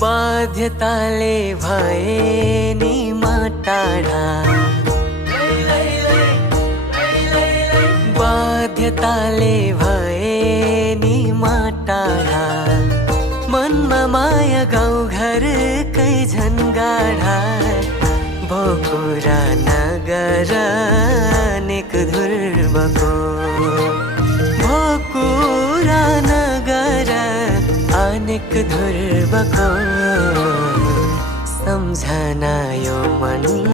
बाध्यताले भए नि म टाढा, बाध्यताले भए नि म टाढा, मनमा माया गाउँ घरकै झन् गाढा, भो कुरा नगर अनेक ध्रुवको, भो कुरा नगर अनेक ध्रुवको, सम्झना यो मन